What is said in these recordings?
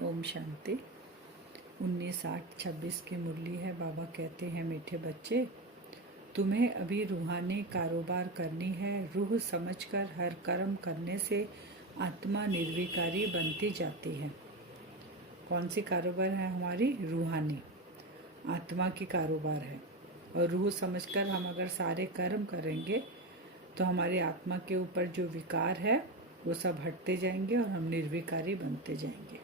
ओम शांति। 19-8-26 की मुरली है। बाबा कहते हैं, मीठे बच्चे, तुम्हें अभी रूहानी कारोबार करनी है। रूह समझकर हर कर्म करने से आत्मा निर्विकारी बनती जाती है। कौन सी कारोबार है हमारी? रूहानी, आत्मा की कारोबार है। और रूह समझकर हम अगर सारे कर्म करेंगे तो हमारी आत्मा के ऊपर जो विकार है वो सब हटते जाएंगे और हम निर्विकारी बनते जाएंगे।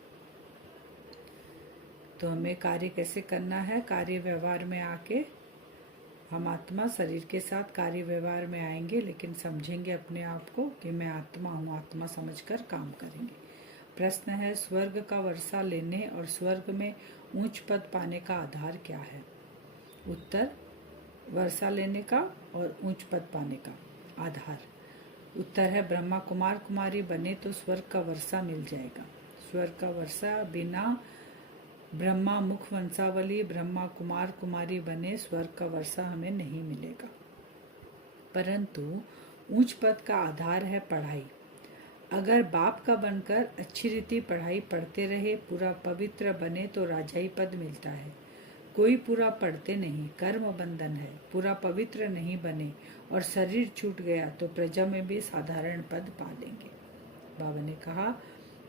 तो हमें कार्य कैसे करना है? कार्य व्यवहार में आके हम आत्मा शरीर के साथ कार्य व्यवहार में आएंगे, लेकिन समझेंगे अपने आप को कि मैं आत्मा हूँ। आत्मा समझकर काम करेंगे। प्रश्न है, स्वर्ग का वर्षा लेने और स्वर्ग में ऊंच पद पाने का आधार क्या है? उत्तर, वर्षा लेने का और ऊंच पद पाने का आधार। उत्तर है, ब्रह्मा कुमार कुमारी बने तो स्वर्ग का वर्षा मिल जाएगा। स्वर्ग का वर्षा बिना ब्रह्मा मुख वंशावली ब्रह्मा कुमार कुमारी बने स्वर्ग का वर्षा हमें नहीं मिलेगा। परंतु ऊंच पद का आधार है पढ़ाई। अगर बाप का बनकर अच्छी रीति पढ़ाई पढ़ते रहे, पूरा पवित्र बने तो राजाई पद मिलता है। कोई पूरा पढ़ते नहीं, कर्म बंधन है, पूरा पवित्र नहीं बने और शरीर छूट गया तो प्रजा में भी साधारण पद पा लेंगे। बाबा ने कहा,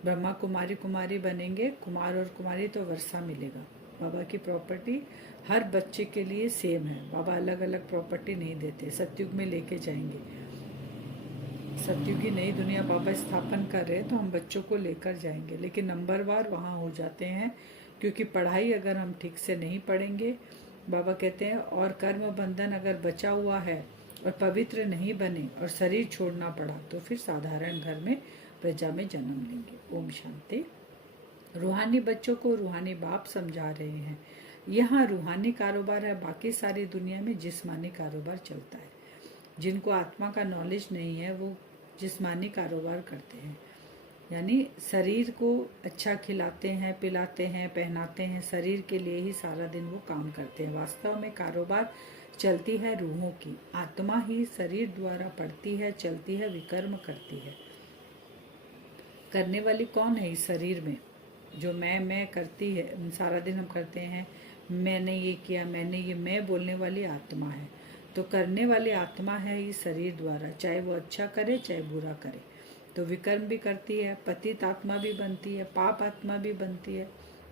ब्रह्मा कुमारी कुमारी बनेंगे, कुमार और कुमारी तो वर्षा मिलेगा। बाबा की प्रॉपर्टी हर बच्चे के लिए सेम है। बाबा अलग अलग प्रॉपर्टी नहीं देते। सतयुग में लेके जाएंगे। सतयुग की नई दुनिया बाबा स्थापन कर रहे हैं तो हम बच्चों को लेकर जाएंगे, लेकिन नंबरवार वहाँ हो जाते हैं, क्योंकि पढ़ाई अगर हम ठीक से नहीं पढ़ेंगे, बाबा कहते हैं, और कर्म बंधन अगर बचा हुआ है और पवित्र नहीं बने और शरीर छोड़ना पड़ा तो फिर साधारण घर में प्रजा में जन्म लेंगे। ओम शांति। रूहानी बच्चों को रूहानी बाप समझा रहे हैं। यहाँ रूहानी कारोबार है, बाकी सारी दुनिया में जिस्मानी कारोबार चलता है। जिनको आत्मा का नॉलेज नहीं है वो जिस्मानी कारोबार करते हैं, यानी शरीर को अच्छा खिलाते हैं, पिलाते हैं, पहनाते हैं, शरीर के लिए ही सारा दिन वो काम करते हैं। वास्तव में कारोबार चलती है रूहों की। आत्मा ही शरीर द्वारा पढ़ती है, चलती है, विकर्म करती है। करने वाली कौन है इस शरीर में? जो मैं करती है, सारा दिन हम करते हैं, मैंने ये किया, मैंने ये, मैं बोलने वाली आत्मा है। तो करने वाली आत्मा है इस शरीर द्वारा, चाहे वो अच्छा करे चाहे बुरा करे। तो विकर्म भी करती है, पतित आत्मा भी बनती है, पाप आत्मा भी बनती है।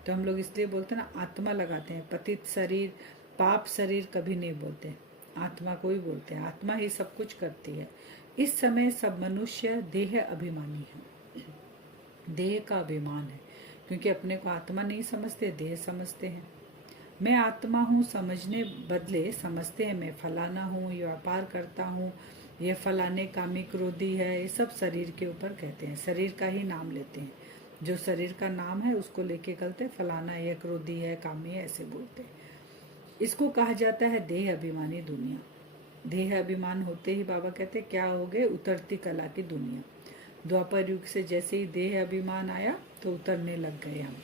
तो हम लोग इसलिए बोलते हैं ना, आत्मा लगाते हैं। पतित शरीर, पाप शरीर कभी नहीं बोलते, आत्मा को ही बोलते हैं। आत्मा ही सब कुछ करती है। इस समय सब मनुष्य देह अभिमानी है, देह का अभिमान है, क्योंकि अपने को आत्मा नहीं समझते, देह समझते हैं। मैं आत्मा हूँ समझने बदले समझते हैं मैं फलाना हूँ, ये व्यापार करता हूँ, ये फलाने कामी क्रोधी है। ये सब शरीर के ऊपर कहते हैं, शरीर का ही नाम लेते हैं। जो शरीर का नाम है उसको लेके कहते फलाना ये क्रोधी है, कामी है, ऐसे बोलते हैं। इसको कहा जाता है देह अभिमानी दुनिया। देह अभिमान होते ही बाबा कहते क्या हो गए? उतरती कला की दुनिया। द्वापर युग से जैसे ही देह अभिमान आया तो उतरने लग गए हम।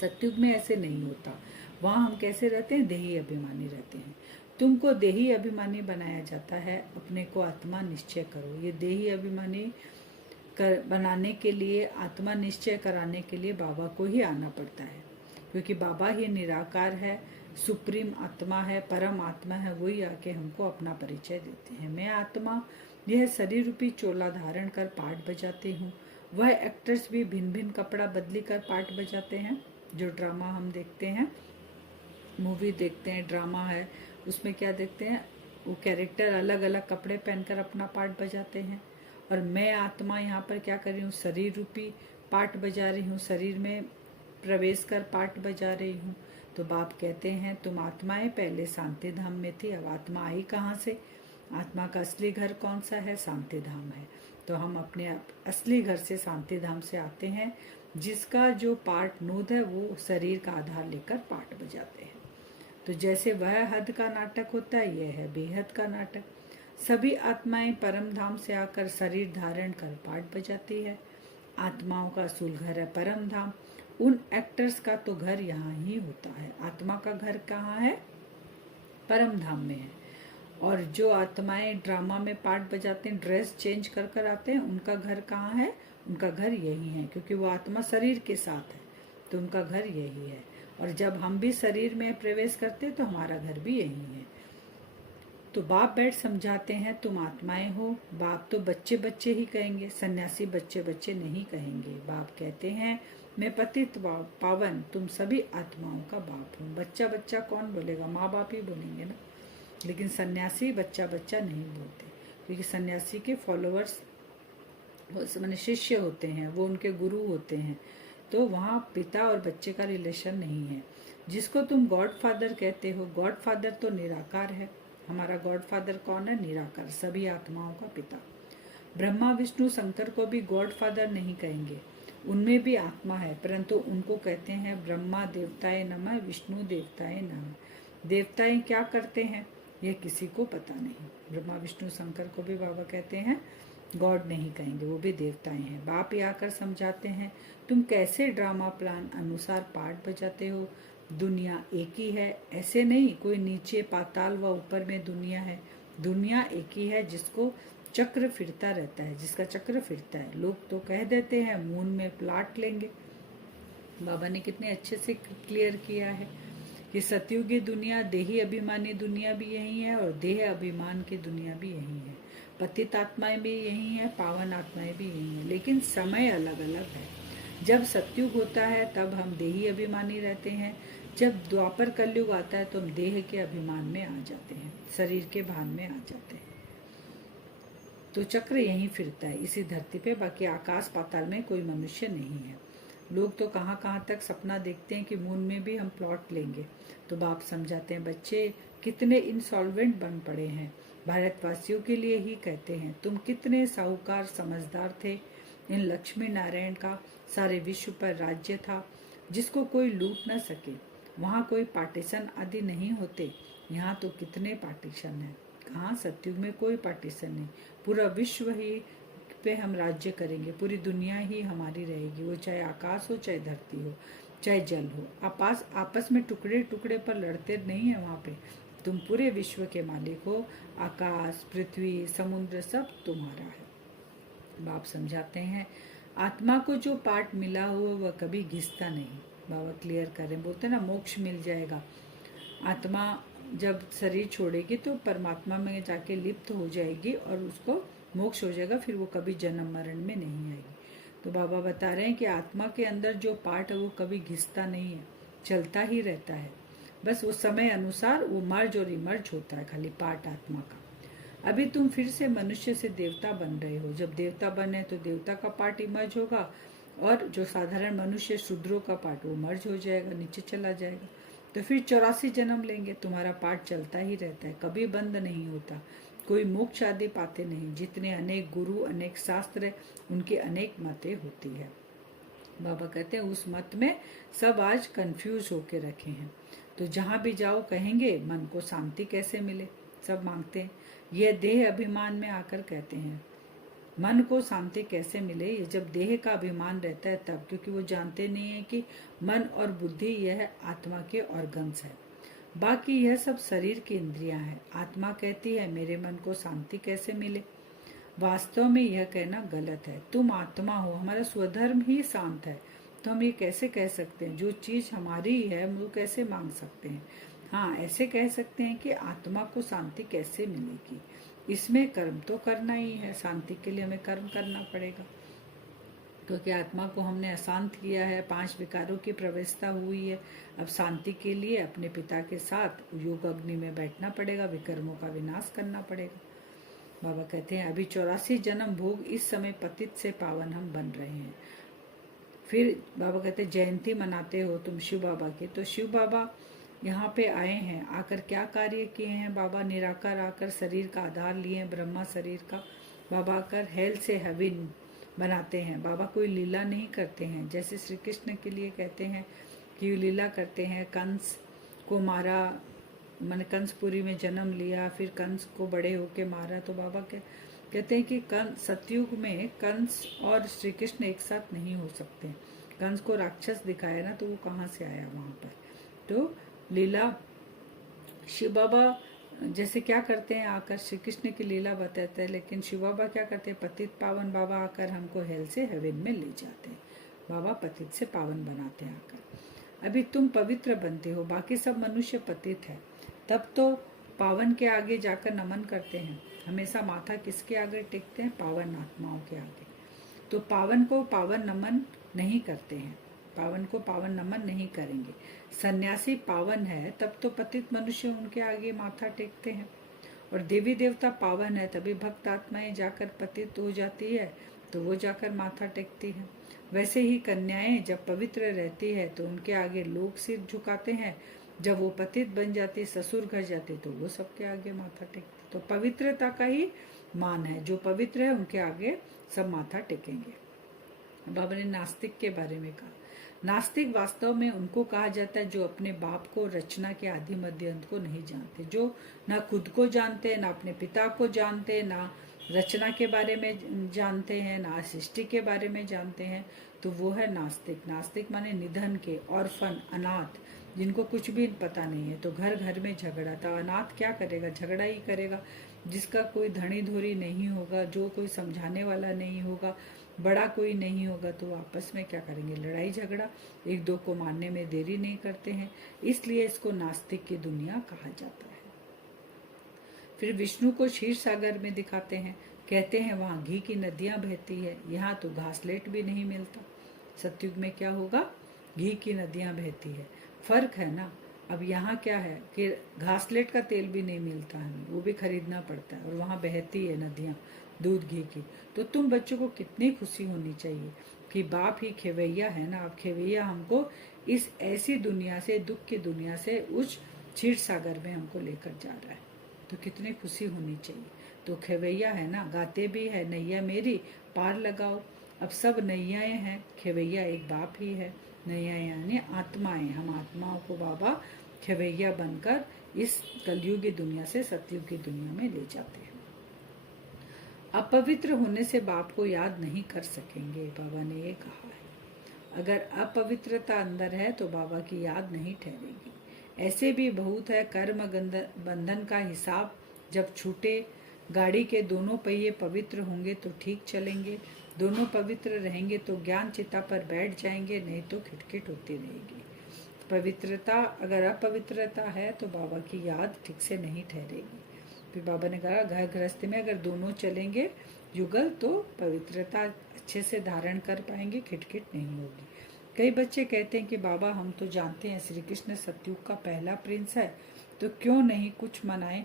सतयुग में ऐसे नहीं होता। वहाँ हम कैसे रहते हैं? देही अभिमानी रहते हैं। तुमको देही अभिमानी बनाया जाता है, अपने को आत्मा निश्चय करो। ये देही अभिमानी बनाने के लिए, आत्मा निश्चय कराने के लिए बाबा को ही आना पड़ता है, क्योंकि बाबा ही निराकार है, सुप्रीम आत्मा है, परम आत्मा है। वही आके हमको अपना परिचय देते हैं। मैं आत्मा यह शरीर रूपी चोला धारण कर पाठ बजाती हूँ। वह एक्टर्स भी भिन्न भिन्न कपड़ा बदली कर पाठ बजाते हैं। जो ड्रामा हम देखते हैं, मूवी देखते हैं, ड्रामा है, उसमें क्या देखते हैं? वो कैरेक्टर अलग अलग कपड़े पहनकर अपना पाठ बजाते हैं। और मैं आत्मा यहाँ पर क्या कर रही हूँ? शरीर रूपी पाठ बजा रही हूँ, शरीर में प्रवेश कर पाठ बजा रही हूँ। तो बाप कहते हैं, तुम आत्माएं पहले शांति धाम में थी, अब आत्मा आई कहाँ से? आत्मा का असली घर कौन सा है? शांति धाम है। तो हम अपने असली घर से, शांति धाम से आते हैं, जिसका जो पाठ नूद है वो शरीर का आधार लेकर पाठ बजाते हैं। तो जैसे वह हद का नाटक होता है, यह है बेहद का नाटक। सभी आत्माएं परम धाम से आकर शरीर धारण कर पाठ बजाती है। आत्माओं का असूल घर है परम धाम। उन एक्टर्स का तो घर यहाँ ही होता है। आत्मा का घर कहाँ है? परम धाम में है। और जो आत्माएं ड्रामा में पार्ट बजाते हैं, ड्रेस चेंज कर कर आते हैं, उनका घर कहाँ है? उनका घर यही है, क्योंकि वो आत्मा शरीर के साथ है। तो उनका घर यही है। और जब हम भी शरीर में प्रवेश करते तो हमारा घर भी यही है। तो बाप बैठ समझाते हैं, तुम आत्माएं हो। बाप तो बच्चे बच्चे ही कहेंगे, सन्यासी बच्चे बच्चे नहीं कहेंगे। बाप कहते हैं, मैं पतित पावन तुम सभी आत्माओं का बाप हूँ। बच्चा बच्चा कौन बोलेगा, माँ बाप ही बोलेंगे ना। लेकिन सन्यासी बच्चा बच्चा नहीं बोलते, क्योंकि सन्यासी के फॉलोअर्स मैंने शिष्य होते हैं, वो उनके गुरु होते हैं। तो वहाँ पिता और बच्चे का रिलेशन नहीं है। जिसको तुम गॉड फादर कहते हो, गॉड फादर तो निराकार है। हमारा गॉड फादर कौन है? निराकार, सभी आत्माओं का पिता। ब्रह्मा विष्णु शंकर को भी गॉड फादर नहीं कहेंगे, उनमें भी आत्मा है, परंतु उनको कहते हैं ब्रह्मा देवताए नमः, विष्णु देवताए नमः। देवताएं क्या करते हैं यह किसी को पता नहीं। ब्रह्मा विष्णु शंकर को भी बाबा कहते हैं गॉड नहीं कहेंगे, वो भी देवताएं हैं। बाप ये आकर समझाते हैं, तुम कैसे ड्रामा प्लान अनुसार पार्ट बजाते हो। दुनिया एक ही है, ऐसे नहीं कोई नीचे पाताल व ऊपर में दुनिया है। दुनिया एक ही है, जिसको चक्र फिरता रहता है, जिसका चक्र फिरता है। लोग तो कह देते हैं मून में प्लाट लेंगे। बाबा ने कितने अच्छे से क्लियर किया है कि सतयुगी दुनिया, देही अभिमानी दुनिया भी यही है और देह अभिमान की दुनिया भी यही है। पतित आत्माएं भी यही है, पावन आत्माएं भी यही है, लेकिन समय अलग अलग है। जब सतयुग होता है तब हम देही अभिमानी रहते हैं, जब द्वापर कलयुग आता है तो हम देह के अभिमान में आ जाते हैं, शरीर के भान में आ जाते हैं। तो चक्र यहीं फिरता है इसी धरती पे, बाकी आकाश पाताल में कोई मनुष्य नहीं है। लोग तो कहाँ कहाँ तक सपना देखते हैं कि मून में भी हम प्लॉट लेंगे। तो बाप समझाते हैं, बच्चे कितने इंसॉल्वेंट बन पड़े हैं। भारतवासियों के लिए ही कहते हैं, तुम कितने साहूकार समझदार थे। इन लक्ष्मी नारायण का सारे विश्व पर राज्य था, जिसको कोई लूट न सके। वहाँ कोई पार्टीशन आदि नहीं होते, यहाँ तो कितने पार्टीशन है। कहाँ, सतयुग में कोई पार्टीशन नहीं, पूरा विश्व ही पे हम राज्य करेंगे, पूरी दुनिया ही हमारी रहेगी। वो चाहे आकाश हो, चाहे धरती हो, चाहे जल हो। आपस में टुकड़े टुकड़े पर लड़ते नहीं है वहाँ पे। तुम पूरे विश्व के मालिक हो, आकाश पृथ्वी समुद्र सब तुम्हारा है। बाप समझाते हैं, आत्मा को जो पाठ मिला हुआ वह कभी घिसता नहीं। बाबा क्लियर करें, बोलते ना मोक्ष मिल जाएगा। आत्मा जब शरीर छोड़ेगी तो परमात्मा में जाके लिप्त हो जाएगी और उसको मोक्ष हो जाएगा, फिर वो कभी जन्म मरण में नहीं आएगी। तो बाबा बता रहे हैं कि आत्मा के अंदर जो पार्ट है वो कभी घिसता नहीं है, चलता ही रहता है। बस वो समय अनुसार वो मर्ज और इमर्ज होता है, खाली पार्ट आत्मा का। अभी तुम फिर से मनुष्य से देवता बन रहे हो। जब देवता बने तो देवता का पार्ट इमर्ज होगा, और जो साधारण मनुष्य शूद्रों का पार्ट वो मर्ज हो जाएगा, नीचे चला जाएगा। तो फिर 84 जन्म लेंगे, तुम्हारा पाठ चलता ही रहता है, कभी बंद नहीं होता। कोई मोक्ष आदि पाते नहीं। जितने अनेक गुरु अनेक शास्त्र है, उनकी अनेक मतें होती है। बाबा कहते हैं उस मत में सब आज कंफ्यूज होके रखे हैं। तो जहाँ भी जाओ कहेंगे मन को शांति कैसे मिले, सब मांगते हैं। यह देह अभिमान में आकर कहते हैं मन को शांति कैसे मिले। ये जब देह का अभिमान रहता है तब, क्योंकि वो जानते नहीं है कि मन और बुद्धि यह आत्मा के ऑर्गन्स है, बाकी यह सब शरीर की इंद्रियां हैं। आत्मा कहती है मेरे मन को शांति कैसे मिले। वास्तव में यह कहना गलत है। तुम आत्मा हो, हमारा स्वधर्म ही शांत है। तो हम ये कैसे कह सकते हैं, जो चीज हमारी है वो कैसे मांग सकते हैं। हाँ, ऐसे कह सकते हैं कि आत्मा को शांति कैसे मिलेगी। इसमें कर्म तो करना ही है, शांति के लिए हमें कर्म करना पड़ेगा, क्योंकि आत्मा को हमने अशांत किया है, 5 विकारों की प्रवेशता हुई है। अब शांति के लिए अपने पिता के साथ योग अग्नि में बैठना पड़ेगा, विकर्मों का विनाश करना पड़ेगा। बाबा कहते हैं अभी 84 जन्म भोग, इस समय पतित से पावन हम बन रहे हैं। फिर बाबा कहते हैं जयंती मनाते हो तुम शिव बाबा की। तो शिव बाबा यहाँ पे आए हैं, आकर क्या कार्य किए हैं। बाबा निराकार आकर शरीर का आधार लिए, ब्रह्मा शरीर का। बाबा आकर हेल से हेवन बनाते हैं। बाबा कोई लीला नहीं करते हैं, जैसे श्री कृष्ण के लिए कहते हैं कि लीला करते हैं। कंस को मारा, मैंने कंसपुरी में जन्म लिया, फिर कंस को बड़े होके मारा। तो बाबा कहते हैं कि सतयुग में कंस और श्री कृष्ण एक साथ नहीं हो सकते। कंस को राक्षस दिखाया ना, तो वो कहाँ से आया वहाँ पर। तो लीला शिव बाबा जैसे क्या करते हैं, आकर श्री कृष्ण की लीला बताते हैं, लेकिन शिव बाबा क्या करते हैं, पतित पावन बाबा आकर हमको हेल से हेवन में ले जाते हैं। बाबा पतित से पावन बनाते हैं आकर। अभी तुम पवित्र बनते हो, बाकी सब मनुष्य पतित है, तब तो पावन के आगे जाकर नमन करते हैं। हमेशा माथा किसके आगे टेकते हैं? पावन आत्माओं के आगे। तो पावन को पावन नमन नहीं करते हैं, पावन को पावन नमन नहीं करेंगे। सन्यासी पावन है तब तो पतित मनुष्य उनके आगे माथा टेकते हैं, और देवी देवता पावन है तभी भक्त आत्माएं जाकर पतित हो जाती है तो वो जाकर माथा टेकती है। वैसे ही कन्याएं जब पवित्र रहती है तो उनके आगे लोग सिर झुकाते हैं, जब वो पतित बन जाती, ससुर घर जाते, तो वो सबके आगे माथा टेकते। तो पवित्रता का ही मान है, जो पवित्र है उनके आगे सब माथा टेकेंगे। बाबा ने नास्तिक के बारे में कहा, नास्तिक वास्तव में उनको कहा जाता है जो अपने बाप को, रचना के आदि मध्य अंत को नहीं जानते, जो ना खुद को जानते हैं, ना अपने पिता को जानते हैं, ना रचना के बारे में जानते हैं, ना सृष्टि के बारे में जानते हैं, तो वो है नास्तिक। नास्तिक माने निधन के, ऑर्फन, अनाथ, जिनको कुछ भी पता नहीं है। तो घर घर में झगड़ा, तो अनाथ क्या करेगा? झगड़ा ही करेगा। जिसका कोई धनी धोरी नहीं होगा, जो कोई समझाने वाला नहीं होगा, बड़ा कोई नहीं होगा, तो आपस में क्या करेंगे? लड़ाई झगड़ा, एक दो को मारने में देरी नहीं करते हैं। इसलिए इसको नास्तिक की दुनिया कहा जाता है। फिर विष्णु को क्षीर सागर में दिखाते हैं, कहते हैं वहां घी की नदियां बहती है, यहाँ तो घासलेट भी नहीं मिलता। सतयुग में क्या होगा? घी की नदियां बहती है। फर्क है ना। अब यहाँ क्या है कि घासलेट का तेल भी नहीं मिलता हमें, वो भी खरीदना पड़ता है, और वहाँ बहती है नदियाँ दूध घी की। तो तुम बच्चों को कितनी खुशी होनी चाहिए कि बाप ही खेवैया है ना। अब खेवैया हमको इस ऐसी दुनिया से, दुख की दुनिया से, उस क्षीर सागर में हमको लेकर जा रहा है, तो कितनी खुशी होनी चाहिए। तो खेवैया है ना, गाते भी है, नैया मेरी पार लगाओ। अब सब नैयाएं हैं, खेवैया एक बाप ही है। नैया यानी आत्माएं, हम आत्माओं को बाबा खेवैया बनकर इस कलयुग की दुनिया से सतयुग की दुनिया में ले जाते हैं। अपवित्र होने से बाप को याद नहीं कर सकेंगे, बाबा ने ये कहा है। अगर अपवित्रता अंदर है तो बाबा की याद नहीं ठहरेगी। ऐसे भी बहुत है, कर्म बंधन का हिसाब जब छूटे, गाड़ी के दोनों पहिए पवित्र होंगे तो ठीक चलेंगे, दोनों पवित्र रहेंगे तो ज्ञान चिता पर बैठ जाएंगे, नहीं तो खिटखिट होती रहेगी। पवित्रता, अगर अपवित्रता है तो बाबा की याद ठीक से नहीं ठहरेगी। फिर बाबा ने कहा घर गृहस्थी में अगर दोनों चलेंगे युगल तो पवित्रता अच्छे से धारण कर पाएंगे, खिटखिट नहीं होगी। कई बच्चे कहते हैं कि बाबा हम तो जानते हैं श्री कृष्ण सतयुग का पहला प्रिंस है, तो क्यों नहीं कुछ मनाएं।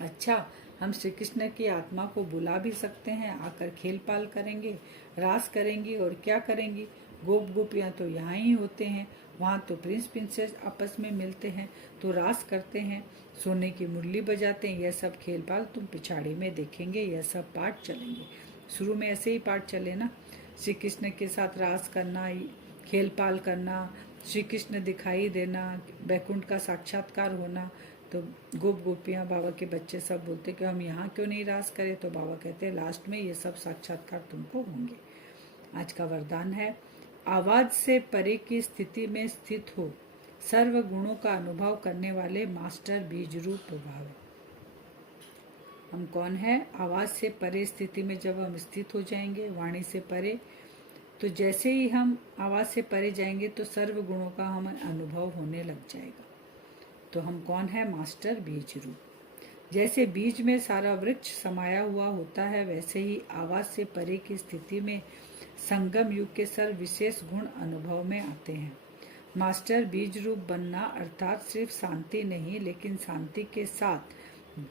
अच्छा, हम श्री कृष्ण की आत्मा को बुला भी सकते हैं, आकर खेल पाल करेंगे, रास करेंगी, और क्या करेंगी। गोप गोपियाँ तो यहाँ ही होते हैं, वहाँ तो प्रिंस प्रिंसेस आपस में मिलते हैं, तो रास करते हैं, सोने की मुरली बजाते हैं। यह सब खेल पाल तुम पिछाड़ी में देखेंगे, यह सब पाठ चलेंगे। शुरू में ऐसे ही पाठ चले ना, श्री कृष्ण के साथ रास करना, खेल पाल करना, श्री कृष्ण दिखाई देना, बैकुंठ का साक्षात्कार होना। तो गोप गोपियाँ, बाबा के बच्चे सब बोलते कि हम यहाँ क्यों नहीं रास करें, तो बाबा कहते हैं लास्ट में ये सब साक्षात्कार तुमको होंगे। आज का वरदान है, आवाज से परे की स्थिति में स्थित हो, सर्व गुणों का अनुभव करने वाले मास्टर बीज रूप प्रभाव। हम कौन है? आवाज से परे स्थिति में जब हम स्थित हो जाएंगे, वाणी से परे, तो जैसे ही हम आवाज से परे जाएंगे तो सर्व गुणों का हमें अनुभव होने लग जाएगा। तो हम कौन है? मास्टर बीज रूप। जैसे बीज में सारा वृक्ष समाया हुआ होता है, वैसे ही आवाज से परे की स्थिति में संगम युग के सर्व विशेष गुण अनुभव में आते हैं। मास्टर बीज रूप बनना अर्थात सिर्फ शांति नहीं, लेकिन शांति के साथ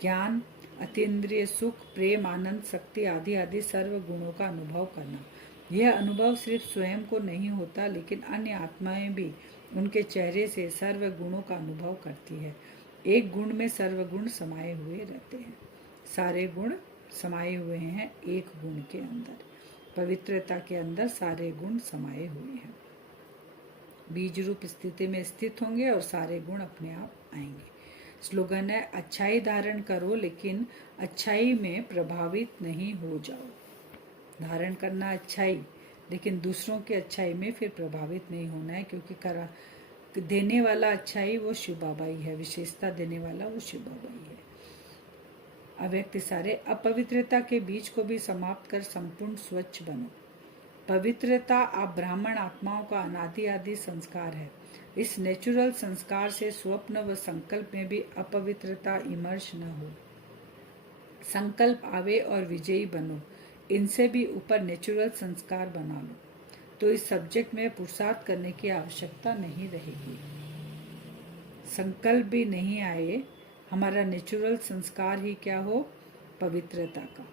ज्ञान, अतीन्द्रिय सुख, प्रेम, आनंद, शक्ति आदि आदि सर्व गुणों का अनुभव करना। यह अनुभव सिर्फ स्वयं को नहीं होता, लेकिन अन्य आत्माएं भी उनके चेहरे से सर्व गुणों का अनुभव करती है। एक गुण में सर्व गुण समाये हुए रहते हैं, सारे गुण समाये हुए हैं एक गुण के अंदर। पवित्रता के अंदर सारे गुण समाये हुए हैं। बीज रूप स्थिति में स्थित होंगे और सारे गुण अपने आप आएंगे। स्लोगन है, अच्छाई धारण करो लेकिन अच्छाई में प्रभावित नहीं हो जाओ। धारण करना अच्छाई, लेकिन दूसरों की अच्छाई में फिर प्रभावित नहीं होना है, क्योंकि देने वाला अच्छाई वो शिव बाबा ही है, विशेषता देने वाला वो शिव बाबा ही है। अव्यक्त सारे अपवित्रता के बीज को भी समाप्त कर संपूर्ण स्वच्छ बनो। पवित्रता आप ब्राह्मण आत्माओं का अनादि आदि संस्कार है। इस नेचुरल संस्कार से स्वप्न व संकल्प में भी अपवित्रता इमर्श न हो। संकल्प आवे और विजयी बनो, इनसे भी ऊपर नेचुरल संस्कार बना लो, तो इस सब्जेक्ट में पुरुषार्थ करने की आवश्यकता नहीं रहेगी। संकल्प भी नहीं आए, हमारा नेचुरल संस्कार ही क्या हो, पवित्रता का,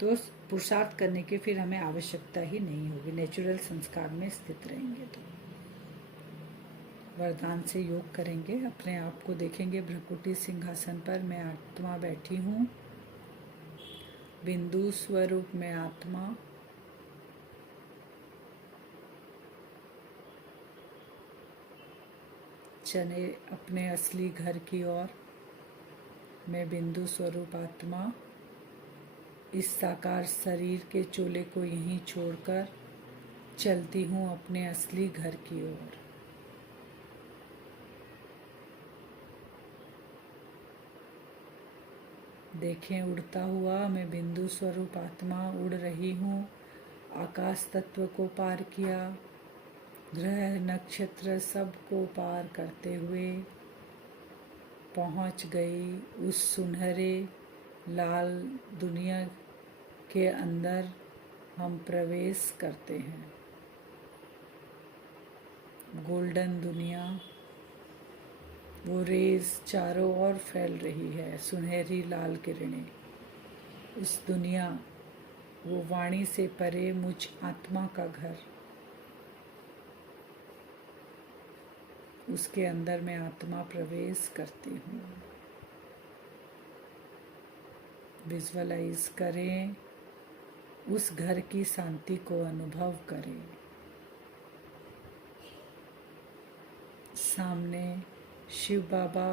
तो पुरुषार्थ करने की फिर हमें आवश्यकता ही नहीं होगी, नेचुरल संस्कार में स्थित रहेंगे। तो वरदान से योग करेंगे, अपने आप को देखेंगे भ्रकुटी सिंहासन पर मैं आत्मा बैठी हूँ, बिंदु स्वरूप में आत्मा, चले अपने असली घर की ओर। मैं बिंदु स्वरूप आत्मा इस साकार शरीर के चोले को यहीं छोड़कर चलती हूँ अपने असली घर की ओर। देखें उड़ता हुआ मैं बिंदु स्वरूप आत्मा उड़ रही हूँ, आकाश तत्व को पार किया, ग्रह नक्षत्र सब को पार करते हुए पहुँच गई उस सुनहरे लाल दुनिया के अंदर हम प्रवेश करते हैं। गोल्डन दुनिया, वो रेज चारों ओर फैल रही है, सुनहरी लाल किरणें। उस दुनिया, वो वाणी से परे मुझ आत्मा का घर, उसके अंदर मैं आत्मा प्रवेश करती हूँ। विजुअलाइज करें, उस घर की शांति को अनुभव करें। सामने शिव बाबा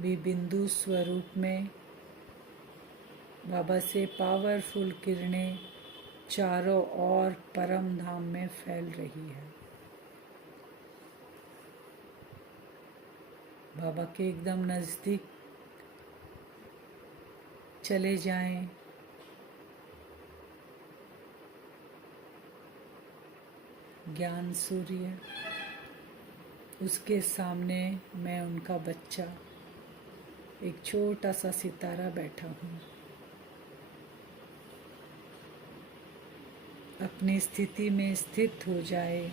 भी बिंदु स्वरूप में, बाबा से पावरफुल किरणें चारों ओर परम धाम में फैल रही है। बाबा के एकदम नजदीक चले जाएं। ज्ञान सूर्य, उसके सामने मैं उनका बच्चा, एक छोटा सा सितारा बैठा हूँ। अपनी स्थिति में स्थित हो जाए।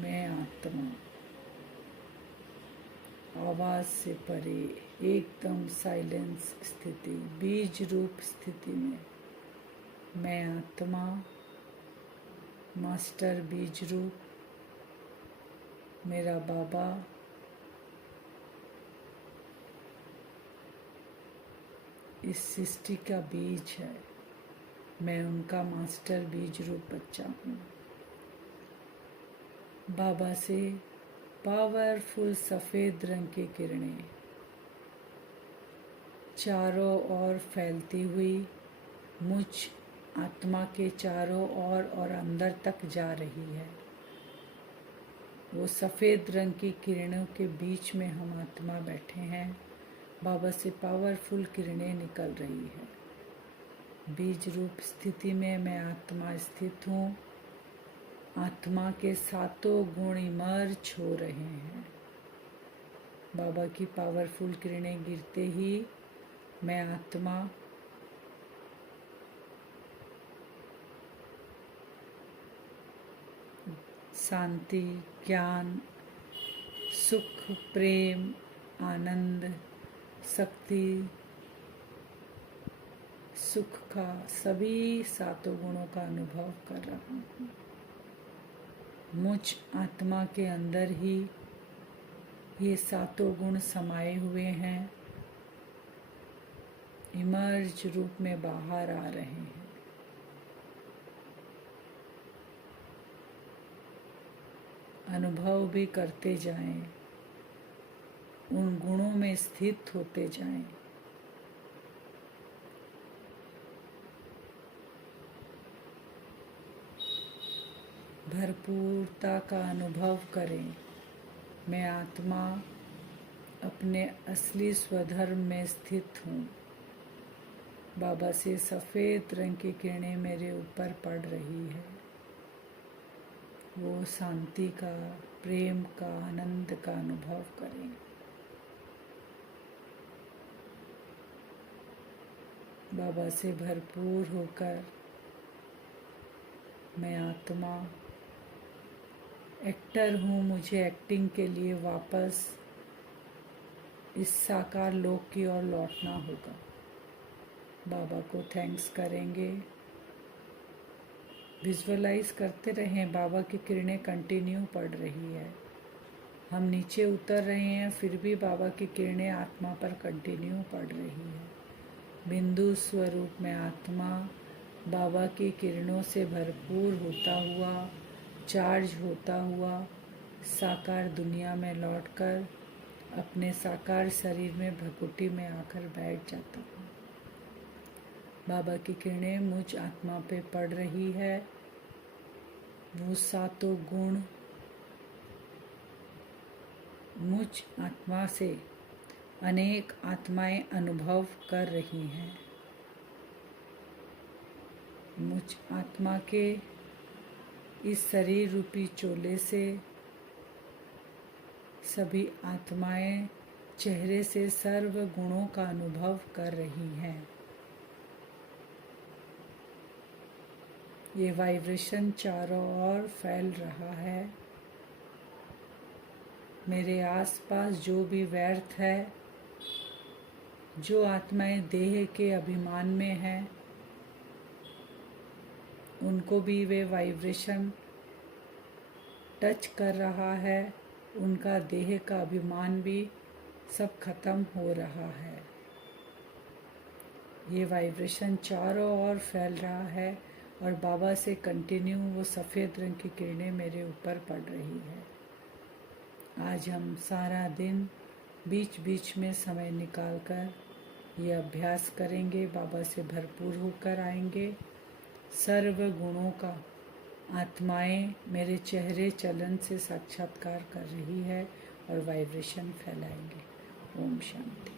मैं आत्मा, आवाज से परे, एकदम साइलेंस स्थिति, बीज रूप स्थिति में मैं आत्मा, मास्टर बीज रूप, मेरा बाबा, इस सृष्टि का बीज है। मैं उनका मास्टर बीज रूप बच्चा हूँ। बाबा से पावरफुल सफ़ेद रंग की किरणें चारों ओर फैलती हुई मुझ आत्मा के चारों ओर और अंदर तक जा रही है। वो सफ़ेद रंग की किरणों के बीच में हम आत्मा बैठे हैं। बाबा से पावरफुल किरणें निकल रही है। बीज रूप स्थिति में मैं आत्मा स्थित हूँ। आत्मा के सातों गुण इमर्ज हो रहे हैं। बाबा की पावरफुल किरणें गिरते ही मैं आत्मा शांति, ज्ञान, सुख, प्रेम, आनंद, शक्ति, सुख का सभी सातों गुणों का अनुभव कर रहा हूँ। मुझ आत्मा के अंदर ही ये सातों गुण समाये हुए हैं, इमर्ज रूप में बाहर आ रहे हैं। अनुभव भी करते जाएं, उन गुणों में स्थित होते जाएं। भरपूरता का अनुभव करें। मैं आत्मा अपने असली स्वधर्म में स्थित हूँ। बाबा से सफ़ेद रंग की किरणें मेरे ऊपर पड़ रही है। वो शांति का, प्रेम का, आनंद का अनुभव करें। बाबा से भरपूर होकर मैं आत्मा एक्टर हूँ, मुझे एक्टिंग के लिए वापस इस साकार लोक की ओर लौटना होगा। बाबा को थैंक्स करेंगे। विजुअलाइज करते रहें, बाबा की किरणें कंटिन्यू पड़ रही है। हम नीचे उतर रहे हैं, फिर भी बाबा की किरणें आत्मा पर कंटिन्यू पड़ रही है। बिंदु स्वरूप में आत्मा बाबा की किरणों से भरपूर होता हुआ, चार्ज होता हुआ साकार दुनिया में लौटकर अपने साकार शरीर में भ्रकुटी में आकर बैठ जाता हूँ। बाबा की किरणें मुझ आत्मा पे पड़ रही है। वो सातों गुण मुझ आत्मा से अनेक आत्माएं अनुभव कर रही हैं। मुझ आत्मा के इस शरीर रूपी चोले से सभी आत्माएं चेहरे से सर्व गुणों का अनुभव कर रही हैं। ये वाइब्रेशन चारों ओर फैल रहा है। मेरे आसपास जो भी व्यर्थ है, जो आत्माएं देह के अभिमान में हैं, उनको भी वे वाइब्रेशन टच कर रहा है। उनका देह का अभिमान भी सब खत्म हो रहा है। ये वाइब्रेशन चारों ओर फैल रहा है और बाबा से कंटिन्यू वो सफ़ेद रंग की किरणें मेरे ऊपर पड़ रही है। आज हम सारा दिन बीच बीच में समय निकालकर ये अभ्यास करेंगे। बाबा से भरपूर होकर आएंगे। सर्व गुणों का आत्माएं मेरे चेहरे चलन से साक्षात्कार कर रही है और वाइब्रेशन फैलाएंगे। ओम शांति।